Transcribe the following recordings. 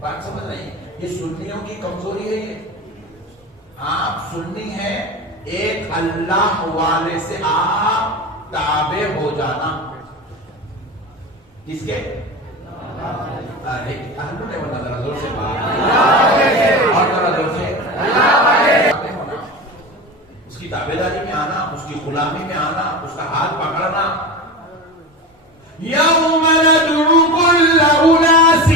بات سمجھ رہے ہیں؟ یہ سنیوں کی کمزوری ہے. یہ آپ سنی ہیں، ایک اللہ والے سے آپ تابع ہو جانا. کس کے؟ ذرا زور سے اور ذرا زور سے اس کی تابع داری میں آنا، اس کی غلامی میں آنا، اس کا ہاتھ پکڑنا. یوم ندعو کل اناس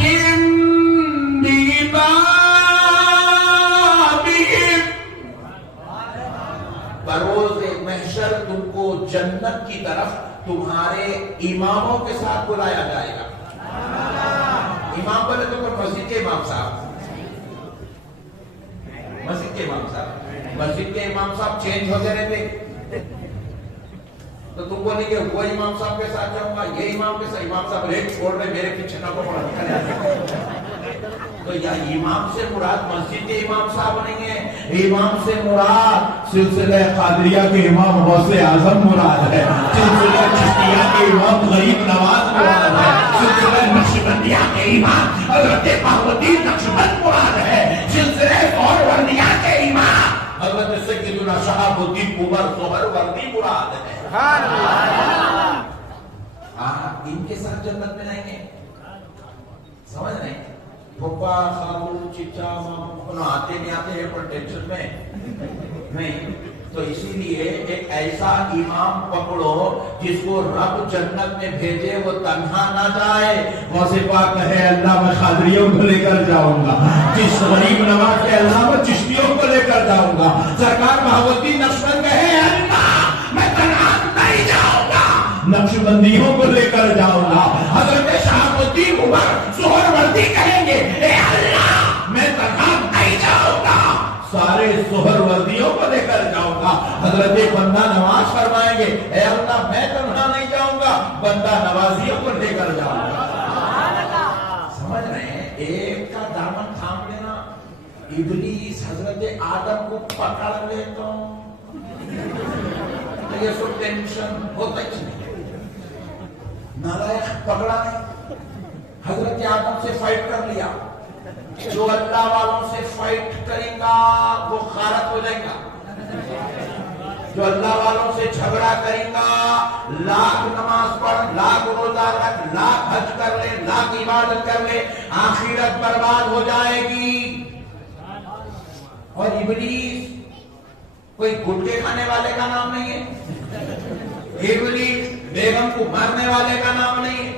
بروز محشر تم کو جنت کی طرف تمہارے اماموں کے ساتھ بلایا جائے گا. امام بولے تو مسجد کے امام صاحب، مسجد کے امام صاحب، مسجد کے امام صاحب چینج ہوتے رہتے. تو تم کو نہیں کہ وہ امام صاحب کے ساتھ جاؤں گا، یہ امام کے ساتھ، امام صاحب ریٹ چھوڑ رہے میرے پیچھے نہ کو پڑھا. تو یا امام سے مراد مسجد کے امام صاحب نہیں ہے، امام سے مراد سلسلہ قادریہ کے امام غوث اعظم مراد ہے، سلسلہ چشتیہ کے امام غریب نواز مراد ہے، سلسلہ نقشبندیہ کے امام حضرت بہاؤالدین نقشبند مراد ہے، سلسلہ سہروردیہ کے امام حضرت سیدنا شہاب الدین عمر سہروردی مراد ہے. آپ ان کے ساتھ جنت میں نہیں ہیں. سمجھ رہے ہیں؟ پھپا خالو چچا مامو آتے نہیں آتے ہیں پر ٹینشن میں نہیں. تو اسی لیے ایک ایسا امام پکڑو جس کو رب جنت میں بھیجے وہ تنہا نہ جائے. غوث پاک کہے اللہ میں قادریوں کو لے کر جاؤں گا، جس غریب نواز کے اللہ میں چشتیوں کو لے کر جاؤں گا. سرکار بہاؤالدین نقشبند کہے اللہ میں تنہا نہیں جاؤں گا، نقشبندیوں کو لے کر جاؤں گا. حضرت شہاب الدین عمر سہروردی کہیں گے اے اللہ میں تنہا نہیں جاؤں گا، سارے سہروردیوں کو لے کر جاؤں گا. حضرت بندہ نواز فرمائیں گے اے اللہ میں تنہا نہیں جاؤں گا، بندہ نوازیوں کو لے کر جاؤں گا. سمجھ رہے ہیں؟ ایک کا دامن تھام لینا. ابلیس حضرت آدم کو پکڑ لے تو یہ سب ٹینشن ہوتا ہی نہیں. نالائق پکڑا نہیں، حضرت آدم سے فائٹ کر لیا. جو اللہ والوں سے فائٹ کرے گا وہ غارت ہو جائے گا. جو اللہ والوں سے جھگڑا کرے گا، لاکھ نماز پڑھ، لاکھ روزہ رکھ، لاکھ حج کر لے، لاکھ عبادت کر لے، آخرت برباد ہو جائے گی. اور ابلیس کوئی گٹکے کھانے والے کا نام نہیں ہے، ابلیس بیگم کو مارنے والے کا نام نہیں ہے،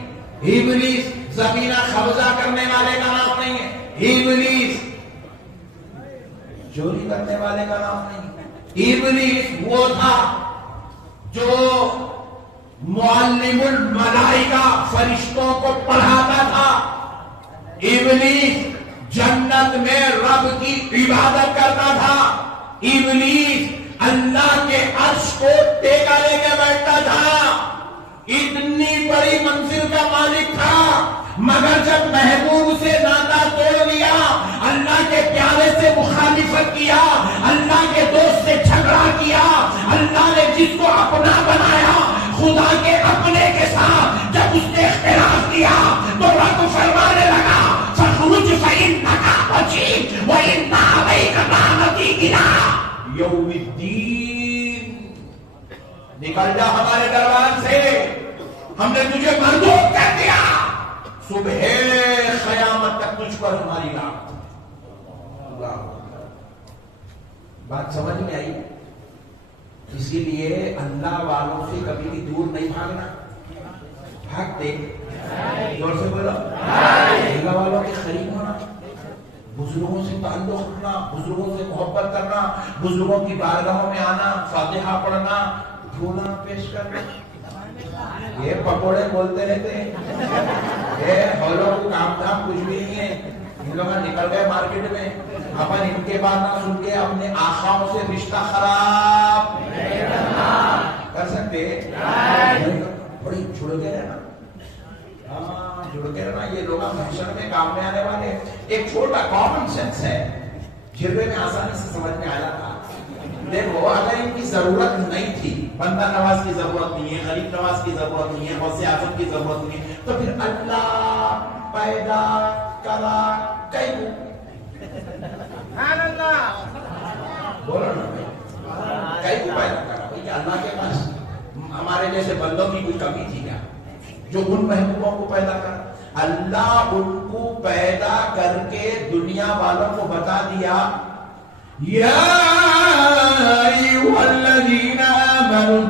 ابلیس زمینہ قبضہ کرنے والے کا نام نہیں ہے، ابلیس چوری کرنے والے کا نام نہیں ہے. ابلیس وہ تھا جو معلم الملائکہ فرشتوں کو پڑھاتا تھا. ابلیس جنت میں رب کی عبادت کرتا تھا. ابلیس اللہ کے عرش کو ٹیکا لے کے بیٹھتا تھا. اتنی بڑی منزل کا مالک تھا، مگر جب محبوب سے ناطا توڑ لیا، اللہ کے پیارے سے مخالفت کیا، اللہ کے دوست سے جھگڑا کیا، اللہ نے جس کو اپنا بنایا خدا کے اپنے کے ساتھ جب اس نے اختلاف کیا تو رب فرمانے لگا فخرج فإنک رجیم وإن علیک لعنتی الی یوم الدین. نکل جا ہمارے دربار سے، ہم نے تجھے مردود کر دیا، صبح قیامت تک تجھ پر ہماری لعنت. بات سمجھ میں آئی؟ اسی لیے اللہ والوں سے کبھی بھی دور نہیں بھاگنا. بھاگتے زور سے بولو، اللہ والوں کے قریب ہونا، بزرگوں سے تعلق رکھنا، بزرگوں سے محبت کرنا، بزرگوں کی بارگاہوں میں آنا، فاتحہ پڑھنا، دھونا پیش کرنا. یہ پکوڑے بولتے رہتے ہیں، یہ ہولوں کو کام دھام کچھ بھی نہیں ہے. ان لوگ نکل گئے مارکیٹ میں، اپن ان کے بات نہ سن کے اپنے آقاؤں سے رشتہ خراب کر سکتے؟ بڑی جڑ گئے رہنا، جڑ کے رہنا. یہ لوگ محشر میں کام میں آنے والے. ایک چھوٹا کامن سینس ہے، جھرے میں آسانی سے سمجھ میں آیا تھا. دیکھو اگر ان کی ضرورت نہیں تھی، بندہ نواز کی ضرورت نہیں ہے، غریب نواز کی ضرورت نہیں ہے، غوث اعظم کی ضرورت نہیں ہے، تو پھر اللہ پیدا کرا اللہ کے پاس ہمارے جیسے بندوں کی کوئی کمی تھی کیا جو ان محبوبوں کو پیدا کر؟ اللہ ان کو پیدا کر کے دنیا والوں کو بتا دیا یا ایھا الذین آمنوا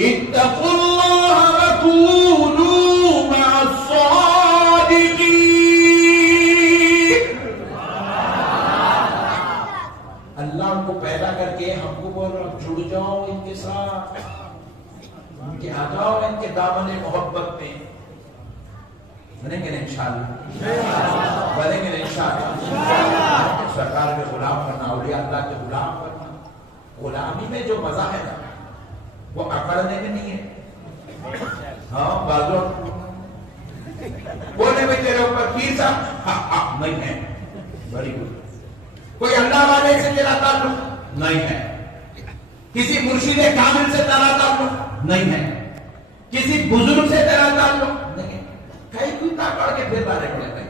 اتقوا اللہ وکونوا مع الصادقین. اللہ ان کو پیدا کر کے ہم کو بول رہا جڑ جاؤ ان کے ساتھ، ان کے آ جاؤ ان کے دامن محبت میں. بنیں گے انشاءاللہ، بنیں گے انشاءاللہ. سرکار کے غلام بننا، اولیاء اللہ کے غلام بننا. غلامی میں جو مزہ ہے نا وہ اکڑنے میں نہیں ہے. ہاں بازو بولے میں تیرے اوپر پیر صاحب نہیں ہے، بڑی گڈ. کوئی اللہ والے سے تیرا تعلق نہیں ہے، کسی مرشد کامل سے تیرا تعلق نہیں ہے، کسی بزرگ سے تیرا تعلق نہیں ہے. کئی کتا پڑھ کے پھر بارے پڑے تھے.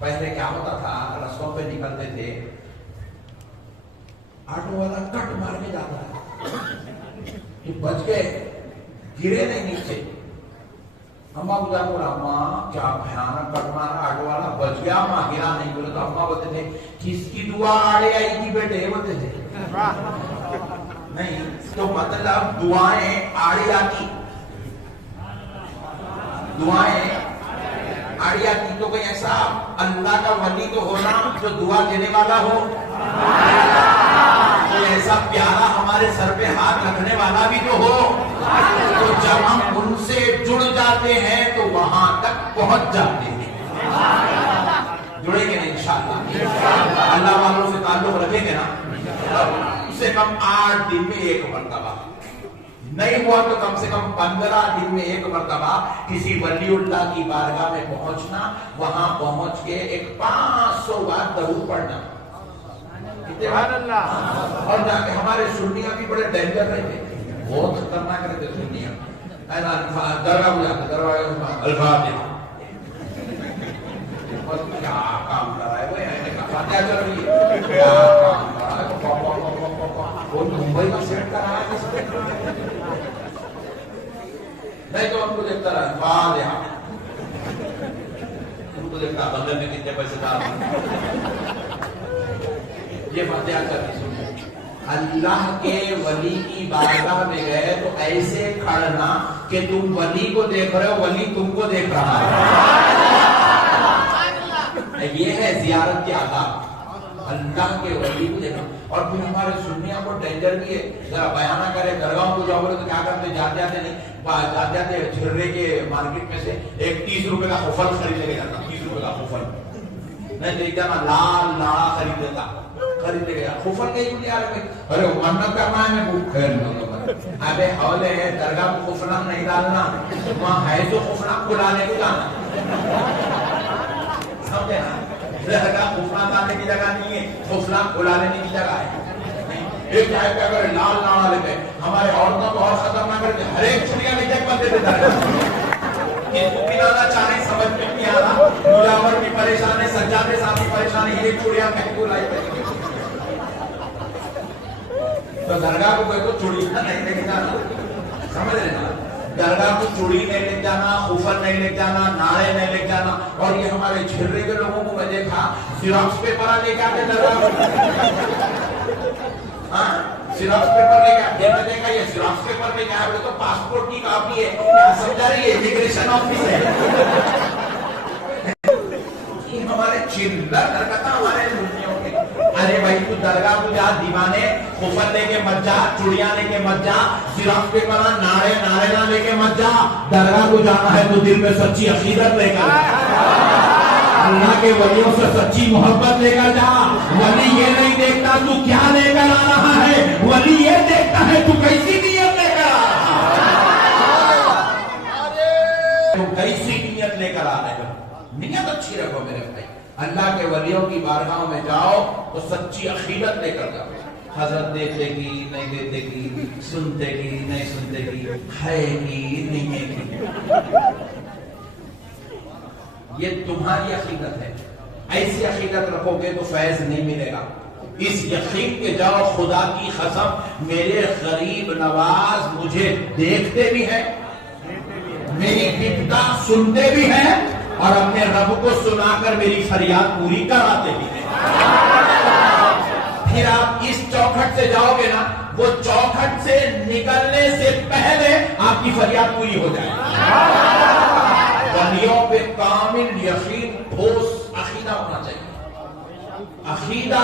پہلے کیا ہوتا تھا، رستوں پہ نکلتے تھے، آٹو والا کٹ مار کے جاتا ہے تو بچ گئے، گرے نہیں نیچے. اماں بتا بولا اماں کیا بھیانک کٹ مارا، آٹو والا بچ گیا، اماں گرا نہیں. بولے تو اماں بولتے تھے کس کی دعا آڑے آئی تھی بیٹے، بولتے تھے نہیں. تو مطلب دعائیں آڑے آتی، دعائیں آڑی آتی. تو کوئی ایسا اللہ کا ولی تو ہونا جو دعا دینے والا ہو، کوئی ایسا پیارا ہمارے سر پہ ہاتھ رکھنے والا بھی تو ہو. تو جب ہم ان سے جڑ جاتے ہیں تو وہاں تک پہنچ جاتے ہیں. جڑیں گے نا انشاءاللہ، اللہ والوں سے تعلق رکھیں گے نا. کم سے کم 8 دن میں ایک مرتبہ، نہیں ہوا تو کم سے کم 15 دن میں ایک مرتبہ کسی ولی اللہ کی بارگاہ میں پہنچنا، وہاں پہنچ کے ایک 500 بار درود پڑھنا. اور جا کے ہمارے سنیاں بھی بڑے ڈینجر رہتے، بہت خطرناک رہتے سنیاں. درگاہ میں جاتے، درگاہ الفاتحہ، اور کیا کام کر رہا ہے وہ، فاتحہ چل رہی ہے، کیا کام کر رہا ہے. وہ ممبئی کا سیٹ کر رہا ہے کس پہ؟ نہیں تو ہم کو دیکھتا رہا فاتحہ، ہم کو دیکھتا بندر میں کتنے پیسے دار. یہ فاتحہ کرنی سنیں. اللہ کے ولی کی بارگاہ میں گئے تو ایسے کھڑنا کہ تم ولی کو دیکھ رہے ہو، ولی تم کو دیکھ رہا ہے. یہ ہے زیارت کے آداب، اللہ کے ولی کو دیکھنا. اور پھر ہمارے سنیاں کو ڈینجر بھی ہے. ذرا بیانہ کرے درگاہوں کو جاؤ بولے تو کیا کرتے، جاتے جاتے نہیں جاتے جاتے چھرے کے مارکیٹ میں سے ایک 30 روپے کا خفل خرید لے کے جاتا. 30 روپے کا خفل نہیں دیکھ جانا، لال لاڑا خرید لیتا، خرید لے گیا. خفل نہیں ملے یار، ارے منت کرنا ہے میں بھوک خیر نہیں. ابے حولے ہے درگاہ کو خفلا نہیں ڈالنا، وہاں ہے تو خفلا کو لانے کو جانا. سمجھے نا، درگاہ خفلا لانے کی جگہ نہیں ہے، خفلا کو لانے کی جگہ ہے. ایک چاہے پہ اگر لال لاڑا لے گئے، ہمارے عورتوں کو اور ختم نہ کرتے، ہر ایک چھڑیاں لے جائے بندے تھے درگاہ. پلانا چاہے سمجھ میں نہیں آ رہا، مجاور بھی پریشان ہے، سجادے صاحب بھی پریشان ہے، یہ چوڑیاں محبوب لائی گئی. تو درگاہ کو کوئی تو چوڑی نہیں لے جانا، سمجھ رہے نا. درگاہ کو چوڑی نہیں لے جانا، خفل نہیں لے جانا، ناڑے نہیں لے جانا. اور یہ ہمارے چھرے کے لوگوں کو میں دیکھا زیراکس پیپر لے کے آتے درگاہ، زیراکس پیپر لے کے آتے. میں دیکھا یہ زیراکس پیپر لے کے آئے تو پاسپورٹ کی کاپی ہے، سمجھا رہی ہے امیگریشن آفس ہے. ہمارے چلر درگاہ ہمارے مسلموں کے. ارے بھائی تو درگاہ کو جا، دیوانے خفل لے کے مت جا، چوڑیاں لے کے مت جا، زیراکس پیپر ناڑے نہ لے کے مت جا. درگاہ کو جانا ہے تو دل میں سچی عقیدت لے کر، اللہ کے ولیوں سے سچی محبت لے کر جا. ولی یہ نہیں دیکھتا تو کیا لے کر آ رہا ہے، ولی یہ دیکھتا ہے تو کیسی نیت لے کر آ رہا ہے. تو کیسی نیت لے کر آ رہے ہو، نیت اچھی رکھو میرے بھائی. اللہ کے ولیوں کی بارگاہوں میں جاؤ تو سچی عقیدت لے کر جاؤ. حضرت دیتے کی نہیں دیتے کی، سنتے کی نہیں سنتے کی، ہے کی نہیں ہے کی، یہ تمہاری عقیدت ہے. ایسی عقیدت رکھو گے تو فیض نہیں ملے گا. اس یقین کے جاؤ خدا کی قسم میرے غریب نواز مجھے دیکھتے بھی ہیں, میری بپتا سنتے بھی ہیں, اور اپنے رب کو سنا کر میری فریاد پوری کراتے بھی ہیں. پھر آپ اس چوکھٹ سے جاؤ گے نا, وہ چوکھٹ سے نکلنے سے پہلے آپ کی فریاد پوری ہو جائے. ولیوں پہ کامل یقین ٹھوس عقیدہ ہونا چاہیے. عقیدہ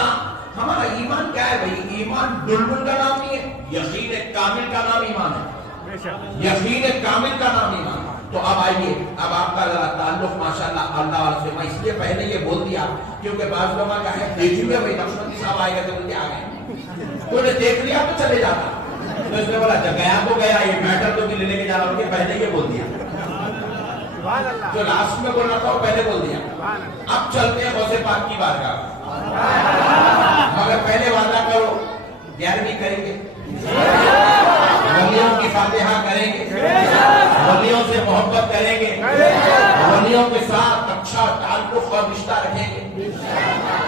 ہمارا ایمان کیا ہے بھائی؟ ایمان دلدل کا نام نہیں ہے, یقین کامل کا نام ایمان ہے. یقین کامل کا نام ایمان. تو اب آئیے, اب آپ کا تعلق ماشاءاللہ اللہ سے, میں اس لیے پہلے یہ بول دیا کیونکہ بعض لوگوں کا ہے دیکھیں گے بھائی نقشبندی صاحب آئے گا تو کیا آ گئے, تو نے دیکھ لیا تو چلے جاتا. تو اس نے بولا گیا تو گیا, یہ میٹر تو بھی لینے کے جا رہا ہوں, پہلے یہ بول دیا. جو لاسٹ میں بولنا تھا وہ پہلے بول دیا. اب چلتے ہیں غوث پاک کی بارگاہ. مگر پہلے وعدہ کرو 11ویں کریں گے, ولیوں کی فاتحہ کریں گے, ولیوں سے محبت کریں گے, ولیوں کے ساتھ اچھا تعلق اور رشتہ رکھیں گے.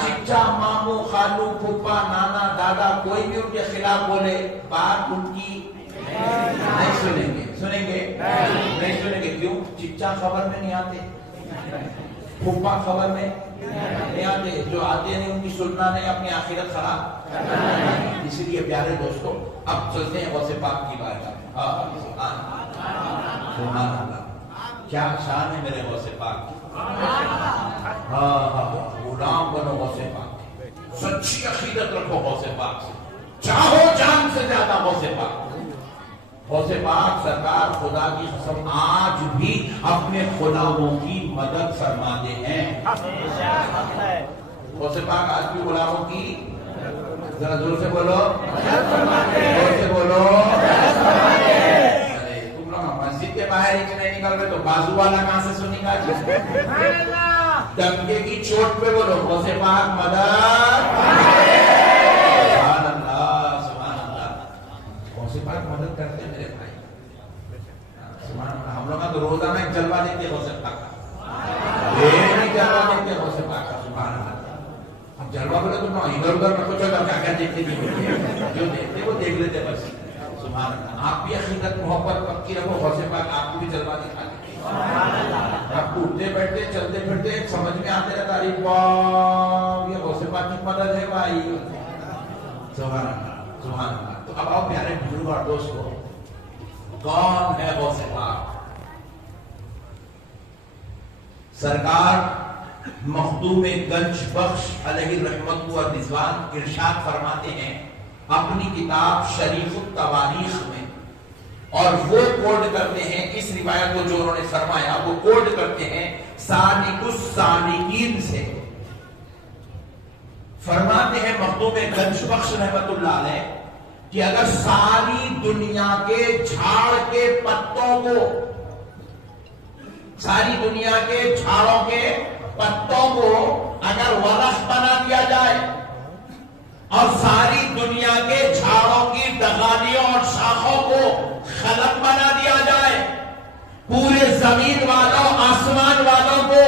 چچا, ماموں, خالو, پھوپھا, نانا, دادا کوئی بھی ان کے خلاف بولے بات ان کی نہیں سنیں گے. سنیں گے نہیں سنیں گے. کیوں؟ چچا خبر میں نہیں آتے, پھوپھا خبر میں نہیں آتے, جو آتے نہیں ان کی سننا نہیں, اپنی آخرت خراب. اس لیے پیارے دوستو اب چلتے ہیں غوث پاک کی بات. سبحان اللہ, کیا شان ہے میرے غوث پاک کی. غلام بنو غوث پاک, سچی عقیدت رکھو غوث پاک سے, چاہو جان سے زیادہ غوث پاک. غوث پاک سرکار خدا کی قسم آج بھی اپنے غلاموں کی مدد فرماتے ہیں. غوث پاک آج بھی غلاموں کی, ذرا زور سے بولو, زور سے بولو. ارے تم لوگ مسجد کے باہر ہی نہیں نکل رہے تو بازو والا کہاں سے سنی گا؟ دمکے کی چوٹ پہ بولو غوث پاک مدد. سبحان اللہ, سبحان اللہ. غوث پاک مدد کرتے میرے بھائی. سبحان اللہ. ہم لوگ تو روزانہ ایک جلوہ دیکھتے غوث پاک کا, ایک جلوہ دیکھتے غوث پاک کا. سبحان اللہ. اب جلوہ بولے تو ادھر ادھر میں کچھ کیا کیا دیکھتے نہیں, جو دیکھتے وہ دیکھ لیتے بس. سبحان اللہ. آپ بھی عقیدت محبت پکی رکھو, غوث پاک آپ کو بھی جلوہ دکھا دیں. آپ کو اٹھتے بیٹھتے چلتے پھرتے سمجھ میں آتے رہتا, ارے واہ یہ غوث پاک کی مدد ہے بھائی. سبحان اللہ, سبحان اللہ. تو اب آؤ پیارے بزرگ اور دوستو, کون ہے غوث پاک؟ سرکار مخدوم گنج بخش علیہ رحمت و رضوان ارشاد فرماتے ہیں اپنی کتاب شریف التواریخ میں, اور وہ کوڈ کرتے ہیں اس روایت کو جو انہوں نے فرمایا, وہ کوڈ کرتے ہیں سالک السالکین سے. فرماتے ہیں مخدوم گنج بخش رحمت اللہ علیہ کہ اگر ساری دنیا کے جھاڑ کے پتوں کو, ساری دنیا کے جھاڑوں کے پتوں کو اگر ورق بنا دیا جائے, اور ساری دنیا کے جھاڑوں کی ڈغالیوں اور شاخوں کو خلق بنا دیا جائے, پورے زمین والوں آسمان والوں کو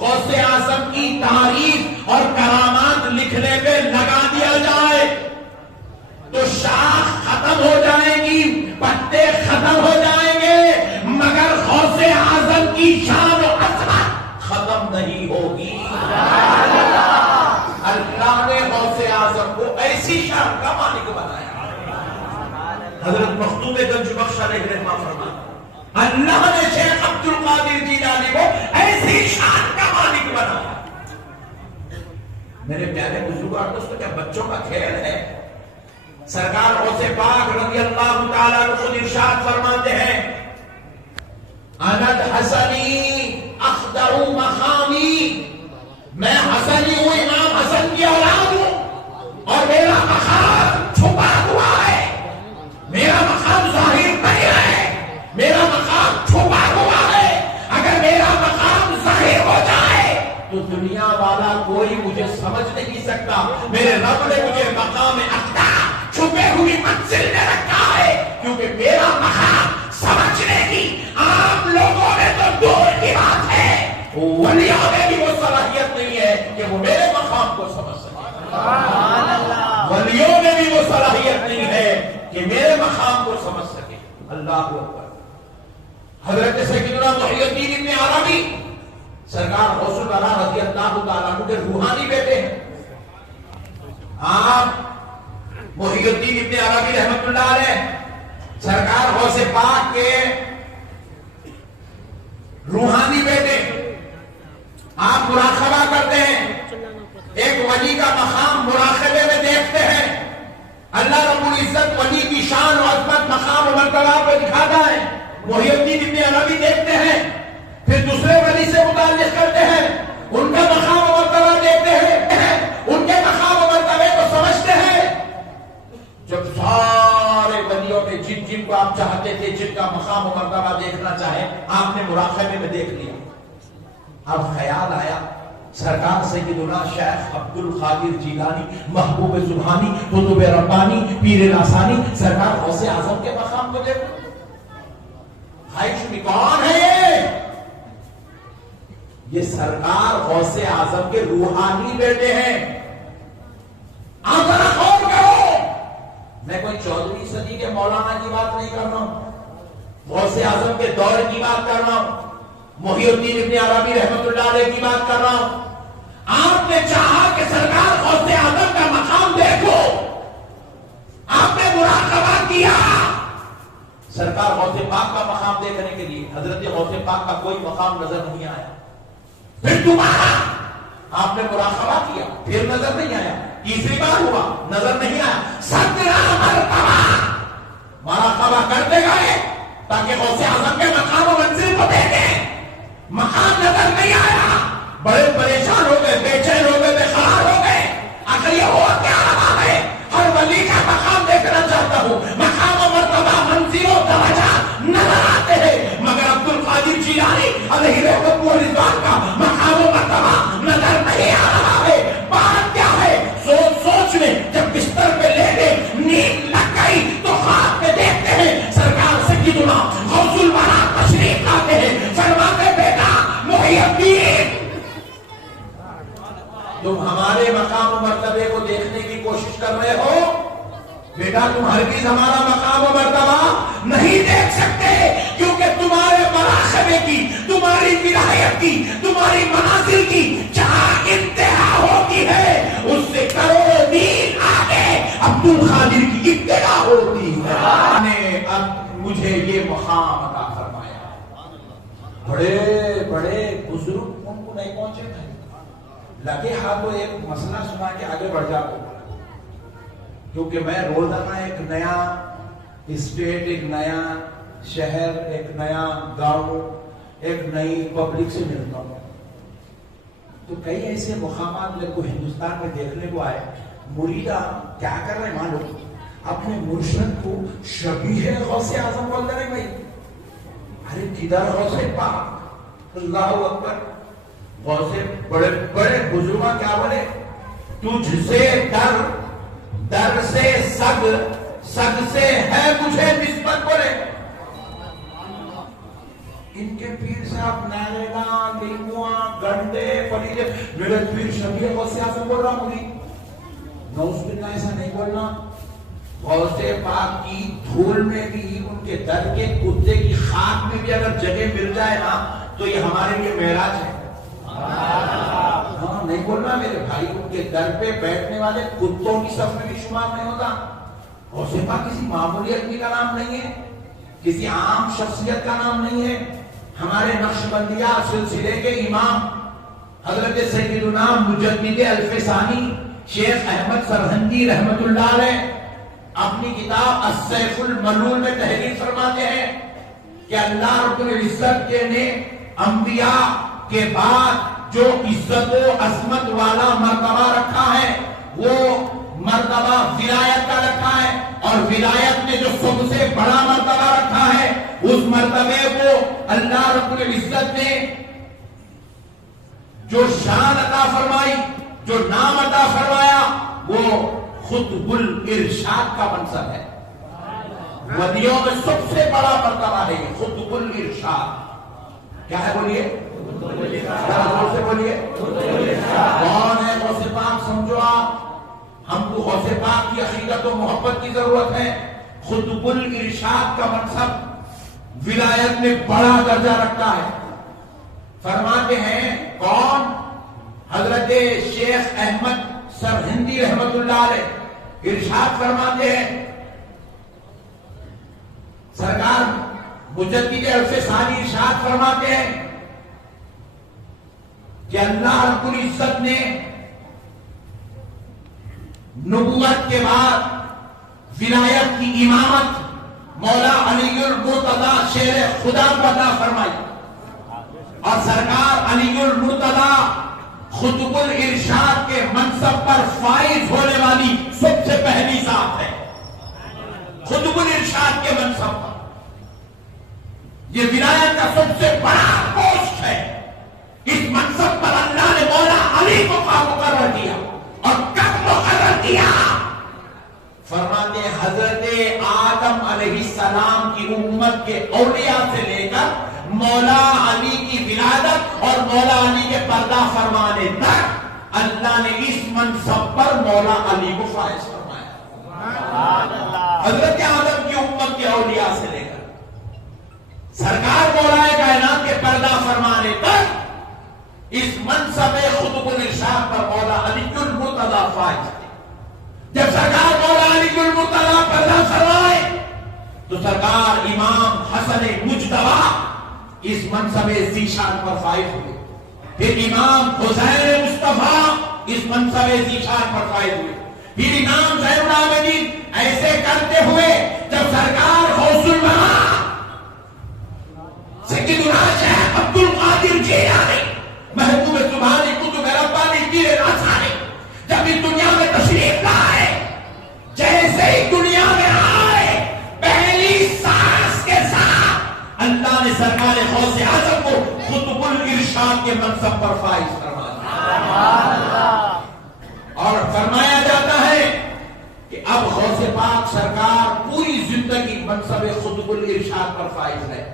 غوث اعظم کی تعریف اور کرامات لکھنے پہ لگا دیا جائے, تو شاخ ختم ہو جائے گی, پتے ختم ہو جائیں گے, مگر غوث اعظم کی شان و عظمت ختم نہیں ہوگی. اللہ نے غوث اعظم کو ایسی شان کا مالک بنایا. حضرت مخدوم گنج بخش علیہ رحمہ فرماتے اللہ نے شیخ عبد القادر جیلانی کو ایسی شان کا مالک بنایا. میرے پیارے بزرگوں اور دوستوں, کیا بچوں کا کھیل ہے؟ سرکار غوث پاک رضی اللہ تعالیٰ عنہ خود ارشاد فرماتے ہیں اند حسنی اخدع مقامی, میں حسنی ہوں, امام حسن کی اولاد ہوں, اور میرا مقام چھپا ہوا ہے, میرا مقام ظاہر نہیں ہے, میرا مقام چھپا ہوا ہے. اگر میرا مقام ظاہر ہو جائے تو دنیا والا کوئی مجھے سمجھ نہیں سکتا. میرے رب نے مجھے مقام اخدع چھپے ہوئی منزل میں رکھا ہے, کیونکہ میرا مقام سمجھنے کی عام لوگوں میں تو دور کی بات ہے, ولیوں میں بھی وہ صلاحیت نہیں ہے کہ کہ وہ میرے مقام کو سمجھ سکے. ولیوں میں بھی وہ صلاحیت نہیں ہے کہ میرے مقام کو سمجھ سکے. اللہ اکبر. حضرت سیدنا محی الدین ابن عربی سرکار غوث الورا رضی اللہ تعالیٰ عنہ کے روحانی بیٹے ہیں. آپ محی الدین ابن عربی رحمت اللہ علیہ سرکار غوث پاک کے روحانی بیٹے. آپ مراقبہ کرتے ہیں, ایک ولی کا مقام مراقبے میں دیکھتے ہیں. اللہ رب العزت ولی کی شان و عظمت مقام و مرتبہ پہ دکھاتا ہے. محی الدین ابن عربی دیکھتے ہیں, پھر دوسرے ولی سے متعلق کرتے ہیں, ان کا مقام و مرتبہ دیکھتے ہیں, ان کے مقام و مرتبے کو سمجھتے ہیں. جب سارے ولیوں میں جن کو آپ چاہتے تھے, جن کا مقام و مرتبہ دیکھنا چاہے, آپ نے مراقبے میں دیکھ لیا. اب خیال آیا سرکار سیدنا شیخ عبد القادر جیلانی, محبوب سبحانی, قطب ربانی, پیر ناسانی, سرکار غوث اعظم کے مقام کو دیکھو. کون ہے یہ سرکار غوث اعظم کے روحانی بیٹے ہیں. آپ ذرا غور کرو, میں کوئی 14ویں صدی کے مولانا کی بات نہیں کر رہا ہوں, غوث اعظم کے دور کی بات کر رہا ہوں, محی الدین ابن عربی رحمت اللہ علیہ کی بات کر رہا ہوں. آپ نے چاہا کہ سرکار غوث اعظم کا مقام دیکھو, آپ نے مراقبہ کیا. سرکار غوث پاک کا مقام دیکھنے کے لیے حضرت غوث پاک کا کوئی مقام نظر نہیں آیا. پھر دوبارہ آپ نے مراقبہ کیا, پھر نظر نہیں آیا. تیسری بار ہوا, نظر نہیں آیا. 17 مرتبہ مراقبہ کرتے گئے تاکہ غوث اعظم کے مقام و منزل کو دیکھیں. مقام نظر نہیں آیا. بڑے پریشان ہو گئے, بے چین ہو گئے, بے قرار ہو گئے. آخر یہ ہوا کیا رہا ہے؟ ہر ولی کا مقام دیکھنا چاہتا ہوں, مقام و مرتبہ, منزل و درجہ نظر آتے ہیں, مگر عبد القادر جیلانی علیہ رحمت و رضوان کا مقام و مرتبہ نظر نہیں آ رہا ہے. بات کیا ہے؟ سوچ میں جب بستر پہ لے گئے, نیند لگ گئی تو خواب میں دیکھتے ہیں سرکار سیدنا غوث الورا تشریف لاتے ہیں. فرماتے بیٹا محی الدین, تم ہمارے مقام و مرتبے کو دیکھنے کی کوشش کر رہے ہو, بیٹا تم ہرگز ہمارا مقام و مرتبہ نہیں دیکھ سکتے, کیونکہ تمہارے مراقبے کی, تمہاری ولایت کی, تمہاری منازل کی جہاں انتہا ہوتی ہے, اس سے کروڑوں میل آگے عبد القادر کی ابتدا ہوتی ہے. نے اب مجھے یہ مقام عطا فرمایا. بڑے بڑے بزرگ ان کو نہیں پہنچے تھے, لگے ہاتھوں ایک مسئلہ سنا کے آگے بڑھ جاتا, کیونکہ میں روزانہ ایک نیا اسٹیٹ, ایک نیا شہر, ایک نیا گاؤں, ایک نئی پبلک سے ملتا ہوں. تو کئی ایسے مقامات میرے کو ہندوستان میں دیکھنے کو آئے. مریدہ کیا کر رہے معلوم, اپنے مرشد کو شبیہ غوث اعظم بول رہے بھائی. ارے کدھر غوث پاک, اللہ اکبر. غوث بڑے بڑے بزرگاں کیا بولے, تجھ سے ڈر, در سے سگ, سگ سے ہے مجھے نسبت. بولے ان کے پیر صاحب نارینا, لیموا, گنڈے, فریدے, میرے پیر شبیہ غوث اعظم بول رہا ہوں. نوز باللہ ایسا نہیں بولنا. غوث پاک کی دھول میں بھی, ان کے در کے کتے کی خاک میں بھی اگر جگہ مل جائے نا تو یہ ہمارے لیے معراج ہے. ہاں نہیں بولنا میرے بھائی, ان کے در پہ بیٹھنے والے کتوں کی صف میں بھی شمار نہیں ہوتا. غوث پاک کسی معمولی آدمی کا نام نہیں ہے, کسی عام شخصیت کا نام نہیں ہے. ہمارے نقشبندیہ سلسلے کے امام حضرت سیدنا مجدد الفسانی شیخ احمد سرہندی رحمت اللہ علیہ اپنی کتاب السیف الملول میں تحریر فرماتے ہیں کہ اللہ رب العزت کے نے انبیاء کے بعد جو عزت و عظمت والا مرتبہ رکھا ہے وہ مرتبہ ولایت کا رکھا ہے, اور ولایت نے جو سب سے بڑا مرتبہ رکھا ہے اس مرتبے کو اللہ رب العزت نے جو شان عطا فرمائی, جو نام عطا فرمایا, وہ خطب الارشاد کا منصب ہے. ولیوں میں سب سے بڑا مرتبہ ہے یہ خطب الارشاد. کیا ہے بولیے, ذرا زور سے بولیے, کون غوث پاک سمجھو آپ، ہم کو غوث پاک کی عقیدت و محبت کی ضرورت ہے. قطب الارشاد کا منصب ولایت میں بڑا درجہ رکھتا ہے. فرماتے ہیں کون؟ حضرت شیخ احمد سرہندی رحمت اللہ علیہ ارشاد فرماتے ہیں، سرکار مجدد عرف ثانی ارشاد فرماتے ہیں کہ اللہ رب العزت نے نبوت کے بعد ولایت کی امامت مولا علی المرتضی شیر خدا کو عطا فرمائی، اور سرکار علی المرتضی قطب الارشاد کے منصب پر فائز ہونے والی سب سے پہلی ذات ہے. قطب الارشاد کے منصب پر یہ ولایت کا سب سے بڑا پوسٹ ہے. اس منصب پر اللہ نے مولا علی کو مقرر کیا. اور کب مقرر کیا؟ فرماتے ہیں حضرت آدم علیہ السلام کی امت کے اولیاء سے لے کر مولا علی کی ولادت اور مولا علی کے پردہ فرمانے تک اللہ نے اس منصب پر مولا علی کو فائز فرمایا. حضرت آدم کی امت کے اولیاء سے لے کر سرکار مولا کائنات کے پردہ فرمانے تک اس منصب قطب الارشاد پر مولا علی المرتضی فائز تھے. جب سرکار مولا علی المرتضی پردہ فرمائے تو سرکار امام حسن مجتبی اس منصب ذیشان پر فائز ہوئے. پھر امام حسین مصطفیٰ اس منصب ذیشان پر فائز ہوئے. پھر امام زین العابدین ایسے کرتے ہوئے جب سرکار غوث البراء سیدنا شیخ عبد القادر جیلانی محبوب سبحانی قطب ربانی پیر رسانی جب اس دنیا میں تشریف لائے، جیسے ہی دنیا میں آئے پہلی سانس کے ساتھ اللہ نے سرکار غوث اعظم کو قطب الارشاد کے منصب پر فائز فرما دیا. اور فرمایا جاتا ہے کہ اب غوث پاک سرکار پوری زندگی منصب قطب الارشاد پر فائز ہے.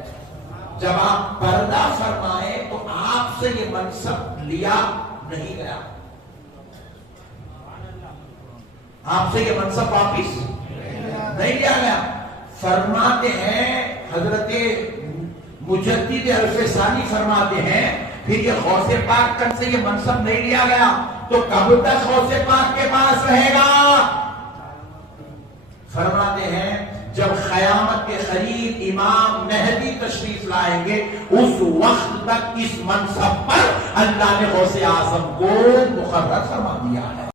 جب آپ پردہ فرمائے تو آپ سے یہ منصب لیا نہیں گیا، آپ سے یہ منصب واپس نہیں لیا گیا. فرماتے ہیں حضرت مجدد عرف ثانی فرماتے ہیں پھر یہ غوث پاک کن سے یہ منصب نہیں لیا گیا تو کب تک غوث پاک کے پاس رہے گا؟ فرماتے ہیں جب قیامت کے قریب امام مہدی تشریف لائیں گے اس وقت تک اس منصب پر اللہ نے غوث اعظم کو مقرر فرما دیا ہے.